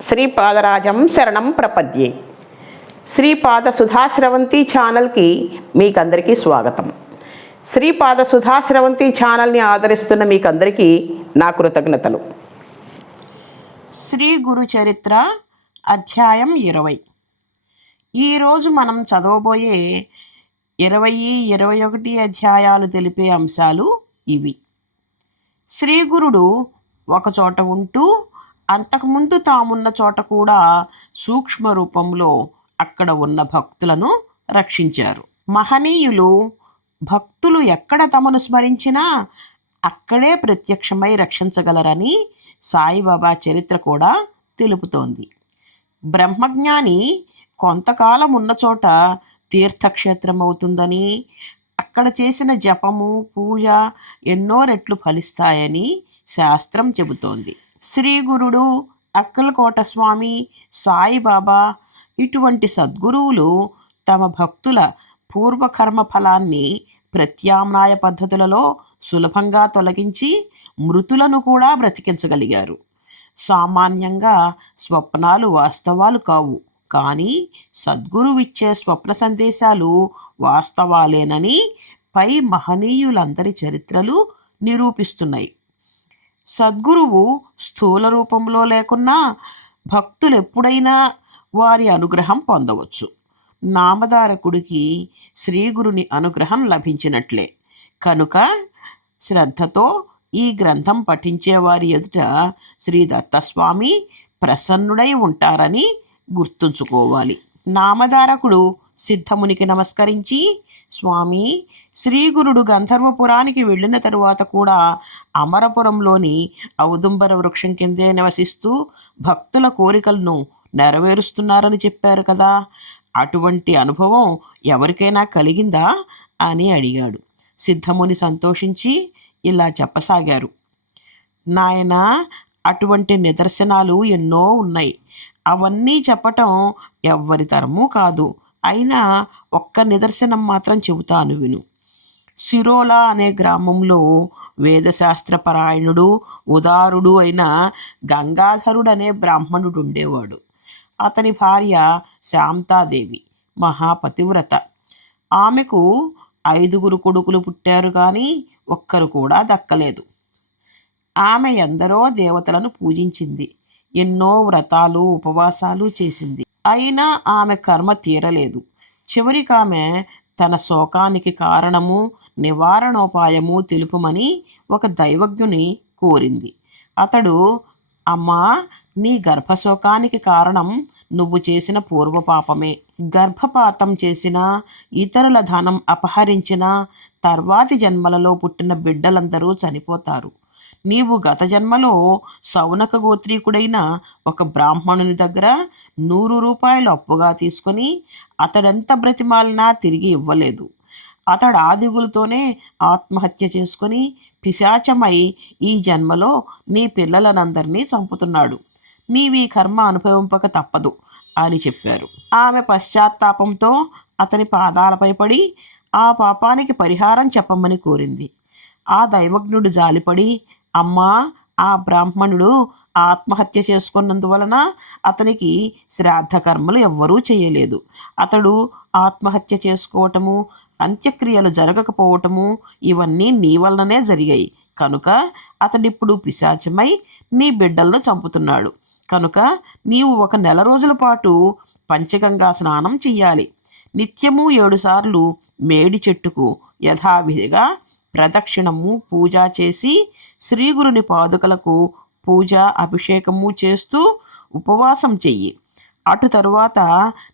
శ్రీపాదరాజం శరణం ప్రపద్యే. శ్రీపాద సుధాశ్రవంతి ఛానల్కి మీకందరికీ స్వాగతం. శ్రీపాద సుధాశ్రవంతి ఛానల్ని ఆదరిస్తున్న మీకందరికీ నా కృతజ్ఞతలు. శ్రీ గురు చరిత్ర అధ్యాయం ఇరవై. ఈరోజు మనం చదవబోయే ఇరవై ఇరవై ఒకటి అధ్యాయాలు తెలిపే అంశాలు ఇవి. శ్రీగురుడు ఒకచోట ఉంటూ అంతకుముందు తామున్న చోట కూడా సూక్ష్మ రూపంలో అక్కడ ఉన్న భక్తులను రక్షించారు. మహనీయులు భక్తులు ఎక్కడ తమను స్మరించినా అక్కడే ప్రత్యక్షమై రక్షించగలరని సాయిబాబా చరిత్ర కూడా తెలుపుతోంది. బ్రహ్మజ్ఞాని కొంతకాలం ఉన్న చోట తీర్థక్షేత్రం అవుతుందని అక్కడ చేసిన జపము పూజ ఎన్నో రెట్లు ఫలిస్తాయని శాస్త్రం చెబుతోంది. శ్రీ గురుడు అక్కలకోట స్వామి సాయిబాబా ఇటువంటి సద్గురువులు తమ భక్తుల పూర్వకర్మ ఫలాన్ని ప్రత్యామ్నాయ పద్ధతులలో సులభంగా తొలగించి మృతులను కూడా బ్రతికించగలిగారు. సామాన్యంగా స్వప్నాలు వాస్తవాలు కావు. కానీ సద్గురువిచ్చే స్వప్న సందేశాలు వాస్తవాలేనని పై మహనీయులందరి చరిత్రలు నిరూపిస్తున్నాయి. సద్గురువు స్థూల రూపంలో లేకున్నా భక్తులు ఎప్పుడైనా వారి అనుగ్రహం పొందవచ్చు. నామధారకుడికి శ్రీగురుని అనుగ్రహం లభించినట్లే. కనుక శ్రద్ధతో ఈ గ్రంథం పఠించేవారి ఎదుట శ్రీ దత్తస్వామి ప్రసన్నుడై ఉంటారని గుర్తుంచుకోవాలి. నామధారకుడు సిద్ధమునికి నమస్కరించి స్వామి శ్రీగురుడు గంధర్వపురానికి వెళ్ళిన తరువాత కూడా అమరపురంలోని ఔదుంబర వృక్షం కిందే నివసిస్తూ భక్తుల కోరికలను నెరవేరుస్తున్నారని చెప్పారు కదా. అటువంటి అనుభవం ఎవరికైనా కలిగిందా? అని అడిగాడు. సిద్ధముని సంతోషించి ఇలా చెప్పసాగారు. నాయన అటువంటి నిదర్శనాలు ఎన్నో ఉన్నాయి. అవన్నీ చెప్పటం ఎవ్వరి తరము కాదు. అయినా ఒక్క నిదర్శనం మాత్రం చెబుతాను విను. సిరోలా అనే గ్రామంలో వేదశాస్త్రపరాయణుడు ఉదారుడు అయిన గంగాధరుడు అనే బ్రాహ్మణుడు ఉండేవాడు అతని భార్య శాంతాదేవి మహాపతివ్రత. ఆమెకు ఐదుగురు కొడుకులు పుట్టారు కానీ ఒక్కరు కూడా దక్కలేదు. ఆమె ఎందరో దేవతలను పూజించింది. ఎన్నో వ్రతాలు ఉపవాసాలు చేసింది. అయినా ఆమె కర్మ తీరలేదు. చివరికి ఆమె తన శోకానికి కారణము నివారణోపాయము తెలుపుమని ఒక దైవజ్ఞుని కోరింది. అతడు అమ్మా నీ గర్భశోకానికి కారణం నువ్వు చేసిన పూర్వపాపమే. గర్భపాతం చేసిన ఇతరుల ధనం అపహరించిన తర్వాతి జన్మలలో పుట్టిన బిడ్డలందరూ చనిపోతారు. నీవు గత జన్మలో సౌనక గోత్రీకుడైన ఒక బ్రాహ్మణుని దగ్గర నూరు రూపాయలు అప్పుగా తీసుకొని అతడెంత బ్రతిమాలినా తిరిగి ఇవ్వలేదు. అతడు ఆ దిగులతోనే ఆత్మహత్య చేసుకొని పిశాచమై ఈ జన్మలో నీ పిల్లలనందరినీ చంపుతున్నాడు. నీవి కర్మ అనుభవింపక తప్పదు అని చెప్పారు. ఆమె పశ్చాత్తాపంతో అతని పాదాలపై పడి ఆ పాపానికి పరిహారం చెప్పమని కోరింది. ఆ దైవజ్ఞుడు జాలిపడి అమ్మా ఆ బ్రాహ్మణుడు ఆత్మహత్య చేసుకున్నందువలన అతనికి శ్రాద్ధ కర్మలు ఎవ్వరూ చేయలేదు. అతడు ఆత్మహత్య చేసుకోవటము అంత్యక్రియలు జరగకపోవటము ఇవన్నీ నీ వలననే జరిగాయి. కనుక అతడిప్పుడు పిశాచమై నీ బిడ్డలను చంపుతున్నాడు. కనుక నీవు ఒక నెల రోజుల పాటు పంచగంగా స్నానం చెయ్యాలి. నిత్యము ఏడుసార్లు మేడి చెట్టుకు యథావిధిగా ప్రదక్షిణము పూజ చేసి శ్రీగురుని పాదుకలకు పూజ అభిషేకము చేస్తూ ఉపవాసం చెయ్యి. అటు తరువాత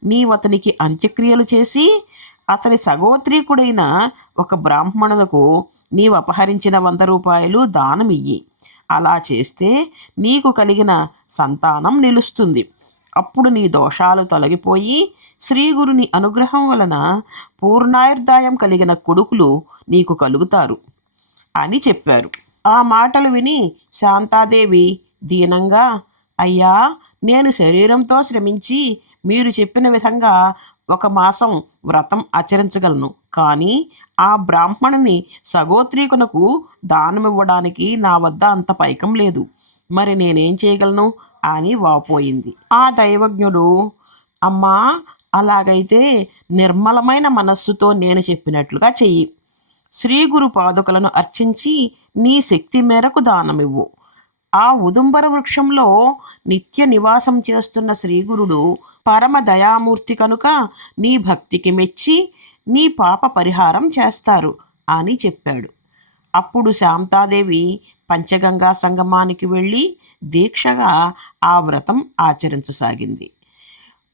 నీవతనికి అంత్యక్రియలు చేసి అతని సగోత్రీకుడైన ఒక బ్రాహ్మణులకు నీవు అపహరించిన వంద రూపాయలు దానమియ్యి. అలా చేస్తే నీకు కలిగిన సంతానం నిలుస్తుంది. అప్పుడు నీ దోషాలు తొలగిపోయి శ్రీగురుని అనుగ్రహం వలన పూర్ణాయుర్దాయం కలిగిన కొడుకులు నీకు కలుగుతారు అని చెప్పారు. ఆ మాటలు విని శాంతాదేవి దీనంగా? అయ్యా నేను శరీరంతో శ్రమించి మీరు చెప్పిన విధంగా ఒక మాసం వ్రతం ఆచరించగలను. కానీ ఆ బ్రాహ్మణుని సగోత్రీకునకు దానమివ్వడానికి నా వద్ద అంత పైకం లేదు. మరి నేనేం చేయగలను? అని వాపోయింది. ఆ దైవజ్ఞుడు అమ్మా అలాగైతే నిర్మలమైన మనస్సుతో నేను చెప్పినట్లుగా చెయ్యి. శ్రీ గురు పాదుకలను అర్చించి నీ శక్తి మేరకు దానమివ్వు. ఆ ఉదుంబర వృక్షంలో నిత్య నివాసం చేస్తున్న శ్రీగురుడు పరమ దయామూర్తి కనుక నీ భక్తికి మెచ్చి నీ పాప పరిహారం చేస్తారు అని చెప్పాడు. అప్పుడు శాంతాదేవి పంచగంగా సంగమానికి వెళ్ళి దీక్షగా ఆ వ్రతం ఆచరించసాగింది.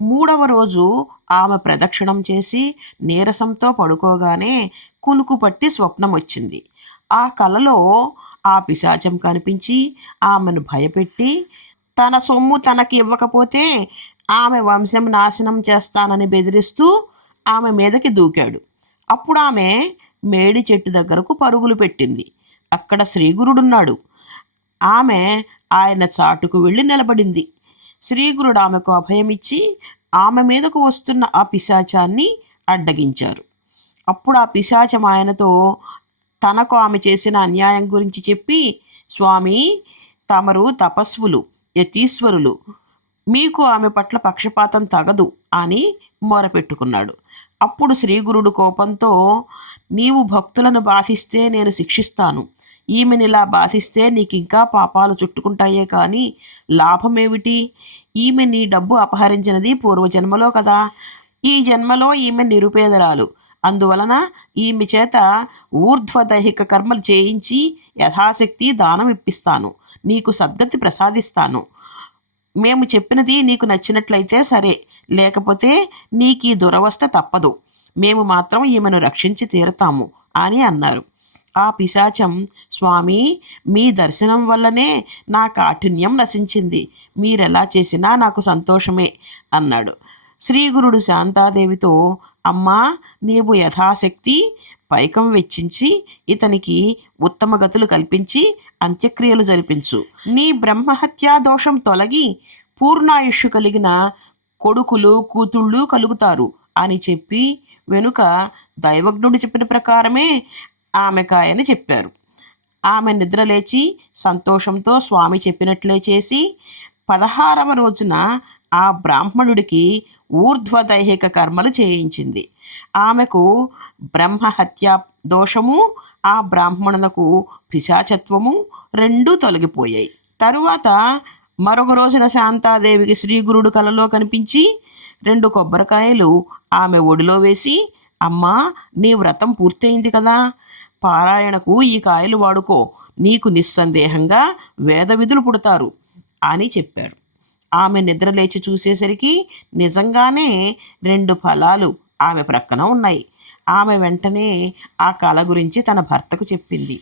మూడవ రోజు ఆమె ప్రదక్షిణం చేసి నీరసంతో పడుకోగానే కునుకు పట్టి స్వప్నం వచ్చింది ఆ కలలో ఆ పిశాచం కనిపించి ఆమెను భయపెట్టి తన సొమ్ము తనకి ఇవ్వకపోతే ఆమె వంశం నాశనం చేస్తానని బెదిరిస్తూ ఆమె మీదకి దూకాడు. అప్పుడు ఆమె మేడి చెట్టు దగ్గరకు పరుగులు పెట్టింది. అక్కడ శ్రీగురుడున్నాడు. ఆమె ఆయన చాటుకు వెళ్ళి నిలబడింది. శ్రీగురుడు ఆమెకు అభయమిచ్చి ఆమె మీదకు వస్తున్న ఆ పిశాచాన్ని అడ్డగించారు. అప్పుడు ఆ పిశాచం ఆయనతో తనకు ఆమె చేసిన అన్యాయం గురించి చెప్పి స్వామి తమరు తపస్వులు యతీశ్వరులు మీకు ఆమె పట్ల పక్షపాతం తగదు అని మొరపెట్టుకున్నాడు. అప్పుడు శ్రీగురుడు కోపంతో నీవు భక్తులను బాధిస్తే నేను శిక్షిస్తాను. ఈమెనిలా బాధిస్తే నీకు ఇంకా పాపాలు చుట్టుకుంటాయే కానీ లాభమేమిటి? ఈమె నీ డబ్బు అపహరించినది పూర్వజన్మలో కదా. ఈ జన్మలో ఈమె నిరుపేదరాలు. అందువలన ఈమె చేత ఊర్ధ్వదైహిక కర్మలు చేయించి యథాశక్తి దానం ఇప్పిస్తాను నీకు సద్గతి ప్రసాదిస్తాను. మేము చెప్పినది నీకు నచ్చినట్లయితే సరే లేకపోతే నీకు ఈ దురవస్థ తప్పదు. మేము మాత్రం ఈమెను రక్షించి తీరతాము అని అన్నారు. ఆ పిశాచం స్వామి మీ దర్శనం వల్లనే నా కాఠిన్యం నశించింది. మీరెలా చేసినా నాకు సంతోషమే అన్నాడు. శ్రీగురుడు శాంతాదేవితో అమ్మా నీవు యథాశక్తి పైకం వెచ్చించి ఇతనికి ఉత్తమ గతులు కల్పించి అంత్యక్రియలు జరిపించు. నీ బ్రహ్మహత్యా దోషం తొలగి పూర్ణాయుష్యు కలిగిన కొడుకులు కూతుళ్ళు కలుగుతారు అని చెప్పి వెనుక దైవజ్ఞుడు చెప్పిన ప్రకారమే ఆమెకాయని చెప్పారు. ఆమె నిద్రలేచి సంతోషంతో స్వామి చెప్పినట్లే చేసి పదహారవ రోజున ఆ బ్రాహ్మణుడికి ఊర్ధ్వ దైహిక కర్మలు చేయించింది. ఆమెకు బ్రహ్మహత్య దోషము ఆ బ్రాహ్మణులకు పిశాచత్వము రెండూ తొలగిపోయాయి. తరువాత మరొక రోజున శాంతాదేవికి శ్రీగురుడు కలలో కనిపించి రెండు కొబ్బరికాయలు ఆమె ఒడిలో వేసి అమ్మా నీ వ్రతం పూర్తయింది కదా. పారాయణకు ఈ కాయలు వాడుకో. నీకు నిస్సందేహంగా వేద విధులు పుడతారు అని చెప్పారు. ఆమె నిద్రలేచి చూసేసరికి నిజంగానే రెండు ఫలాలు ఆమె ప్రక్కన ఉన్నాయి. ఆమె వెంటనే ఆ కళ గురించి తన భర్తకు చెప్పింది.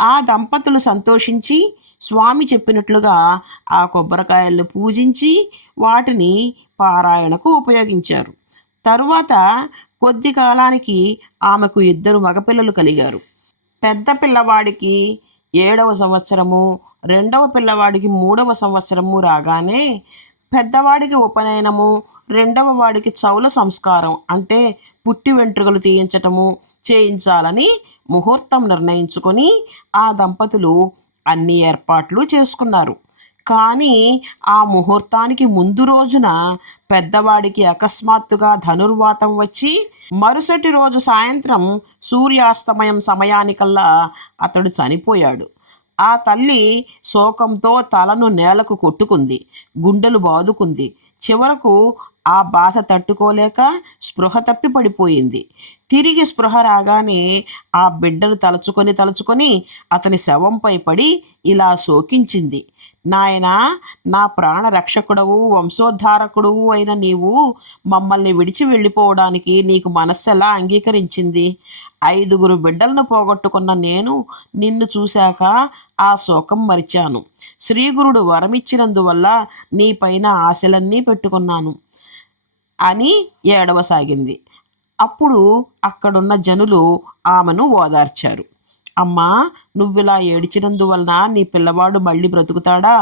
ఆ దంపతులు సంతోషించి స్వామి చెప్పినట్లుగా ఆ కొబ్బరికాయలను పూజించి వాటిని పారాయణకు ఉపయోగించారు. తరువాత కొద్ది కాలానికి ఆమెకు ఇద్దరు మగపిల్లలు కలిగారు. పెద్ద పిల్లవాడికి ఏడవ సంవత్సరము రెండవ పిల్లవాడికి మూడవ సంవత్సరము రాగానే పెద్దవాడికి ఉపనయనము రెండవ వాడికి చౌల సంస్కారం అంటే పుట్టి వెంట్రుకలు తీయించటము చేయించాలని ముహూర్తం నిర్ణయించుకొని ఆ దంపతులు అన్ని ఏర్పాట్లు చేసుకున్నారు. కానీ ఆ ముహూర్తానికి ముందు రోజున పెద్దవాడికి అకస్మాత్తుగా ధనుర్వాతం వచ్చి మరుసటి రోజు సాయంత్రం సూర్యాస్తమయం సమయానికల్లా అతడు చనిపోయాడు. ఆ తల్లి శోకంతో తలను నేలకు కొట్టుకుంది గుండెలు బాదుకుంది. చివరకు ఆ బాధ తట్టుకోలేక స్పృహ తప్పి పడిపోయింది తిరిగి స్పృహ రాగానే ఆ బిడ్డను తలుచుకొని తలుచుకొని అతని శవంపై పడి ఇలా శోకించింది. నాయనా నా ప్రాణ రక్షకుడవు వంశోద్ధారకుడువు అయిన నీవు మమ్మల్ని విడిచి వెళ్ళిపోవడానికి నీకు మనస్సు ఎలా అంగీకరించింది? ఐదుగురు బిడ్డలను పోగొట్టుకున్న నేను నిన్ను చూశాక ఆ శోకం మరిచాను. శ్రీగురుడు వరమిచ్చినందువల్ల నీ పైన ఆశలన్నీ పెట్టుకున్నాను అని ఏడవసాగింది. అప్పుడు అక్కడున్న జనులు ఆమెను ఓదార్చారు. అమ్మా నువ్విలా ఏడిచినందువలన నీ పిల్లవాడు మళ్ళీ బ్రతుకుతాడా?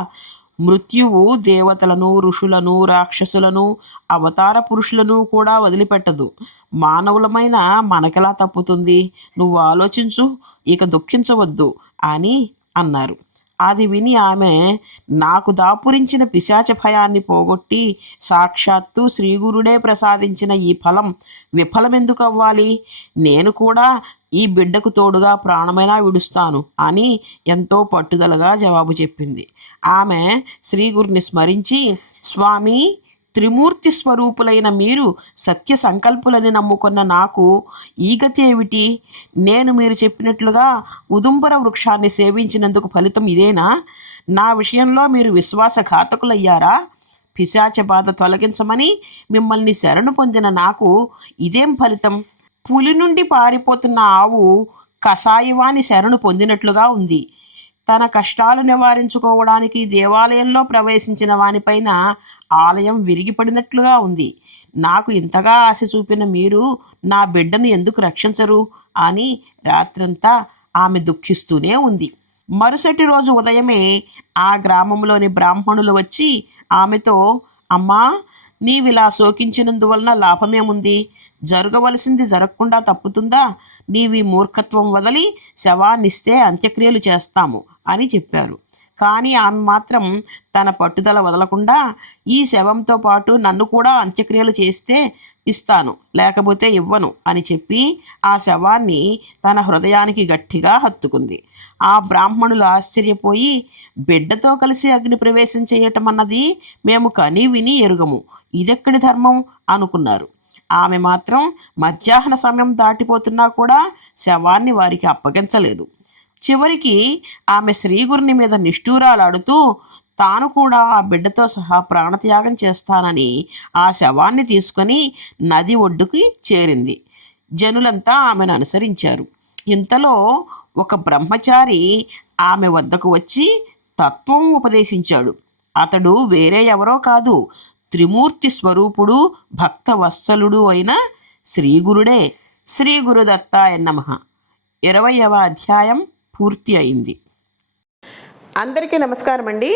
మృత్యువు దేవతలను ఋషులను రాక్షసులను అవతార పురుషులను కూడా వదిలిపెట్టదు. మానవులమైన మనకెలా తప్పుతుంది? నువ్వు ఆలోచించు ఇక దుఃఖించవద్దు అని అన్నారు. అది విని ఆమె నాకు దాపురించిన పిశాచ భయాన్ని పోగొట్టి సాక్షాత్తు శ్రీగురుడే ప్రసాదించిన ఈ ఫలం విఫలమెందుకు అవ్వాలి నేను కూడా ఈ బిడ్డకు తోడుగా ప్రాణమైనా విడుస్తాను అని ఎంతో పట్టుదలగా జవాబు చెప్పింది. ఆమె శ్రీగురిని స్మరించి స్వామి త్రిమూర్తి స్వరూపులైన మీరు సత్య సంకల్పులని నమ్ముకున్న నాకు ఈ గతి ఏమిటి? నేను మీరు చెప్పినట్లుగా ఉదుంబర వృక్షాన్ని సేవించినందుకు ఫలితం ఇదేనా? నా విషయంలో మీరు విశ్వాసఘాతకులయ్యారా? పిశాచ బాధ తొలగించమని మిమ్మల్ని శరణు పొందిన నాకు ఇదేం ఫలితం? పులి నుండి పారిపోతున్న ఆవు కషాయవాని శరణు పొందినట్లుగా ఉంది. తన కష్టాలు నివారించుకోవడానికి దేవాలయంలో ప్రవేశించిన వానిపైన ఆలయం విరిగిపడినట్లుగా ఉంది. నాకు ఇంతగా ఆశ చూపిన మీరు నా బిడ్డను ఎందుకు రక్షించరు? అని రాత్రంతా ఆమె దుఃఖిస్తూనే ఉంది. మరుసటి రోజు ఉదయమే ఆ గ్రామంలోని బ్రాహ్మణులు వచ్చి ఆమెతో అమ్మా నీవిలా శోకించినందువలన లాభమేముంది? జరగవలసింది జరగకుండా తప్పుతుందా? నీవి మూర్ఖత్వం వదలి శవాన్నిస్తే అంత్యక్రియలు చేస్తాము అని చెప్పారు. కానీ ఆమె మాత్రం తన పట్టుదల వదలకుండా ఈ శవంతో పాటు నన్ను కూడా అంత్యక్రియలు చేస్తే ఇస్తాను లేకపోతే ఇవ్వను అని చెప్పి ఆ శవాన్ని తన హృదయానికి గట్టిగా హత్తుకుంది. ఆ బ్రాహ్మణులు ఆశ్చర్యపోయి బిడ్డతో కలిసి అగ్ని ప్రవేశం చేయటం అన్నది మేము కని విని ఎరుగము ఇదెక్కడి ధర్మం? అనుకున్నారు. ఆమె మాత్రం మధ్యాహ్న సమయం దాటిపోతున్నా కూడా శవాన్ని వారికి అప్పగించలేదు. చివరికి ఆమె శ్రీగురుని మీద నిష్ఠూరాలాడుతూ తాను కూడా ఆ బిడ్డతో సహా ప్రాణత్యాగం చేస్తానని ఆ శవాన్ని తీసుకొని నది ఒడ్డుకి చేరింది. జనులంతా ఆమెను అనుసరించారు. ఇంతలో ఒక బ్రహ్మచారి ఆమె వద్దకు వచ్చి తత్వం ఉపదేశించాడు. అతడు వేరే ఎవరో కాదు త్రిమూర్తి స్వరూపుడు భక్త వత్సలుడు అయిన శ్రీగురుడే. శ్రీ గురుదత్తాయ నమ. ఇరవయవ అధ్యాయం పూర్తి అయింది. అందరికీ నమస్కారం అండి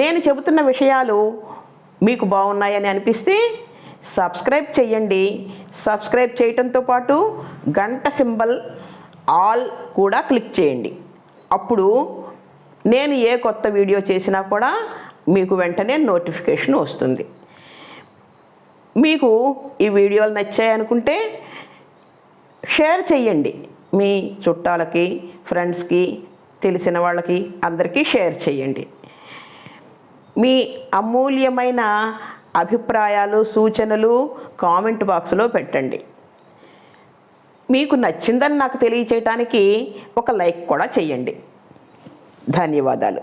నేను చెబుతున్న విషయాలు మీకు బాగున్నాయని అనిపిస్తే సబ్స్క్రైబ్ చేయండి సబ్స్క్రైబ్ చేయటంతో పాటు గంట సింబల్ ఆల్ కూడా క్లిక్ చేయండి. అప్పుడు నేను ఏ కొత్త వీడియో చేసినా కూడా మీకు వెంటనే నోటిఫికేషన్ వస్తుంది. మీకు ఈ వీడియోలు నచ్చాయనుకుంటే షేర్ చేయండి మీ చుట్టాలకి ఫ్రెండ్స్కి తెలిసిన వాళ్ళకి అందరికీ షేర్ చేయండి మీ అమూల్యమైన అభిప్రాయాలు సూచనలు కామెంట్ బాక్స్లో పెట్టండి. మీకు నచ్చిందని నాకు తెలియచేయటానికి ఒక లైక్ కూడా చేయండి ధన్యవాదాలు.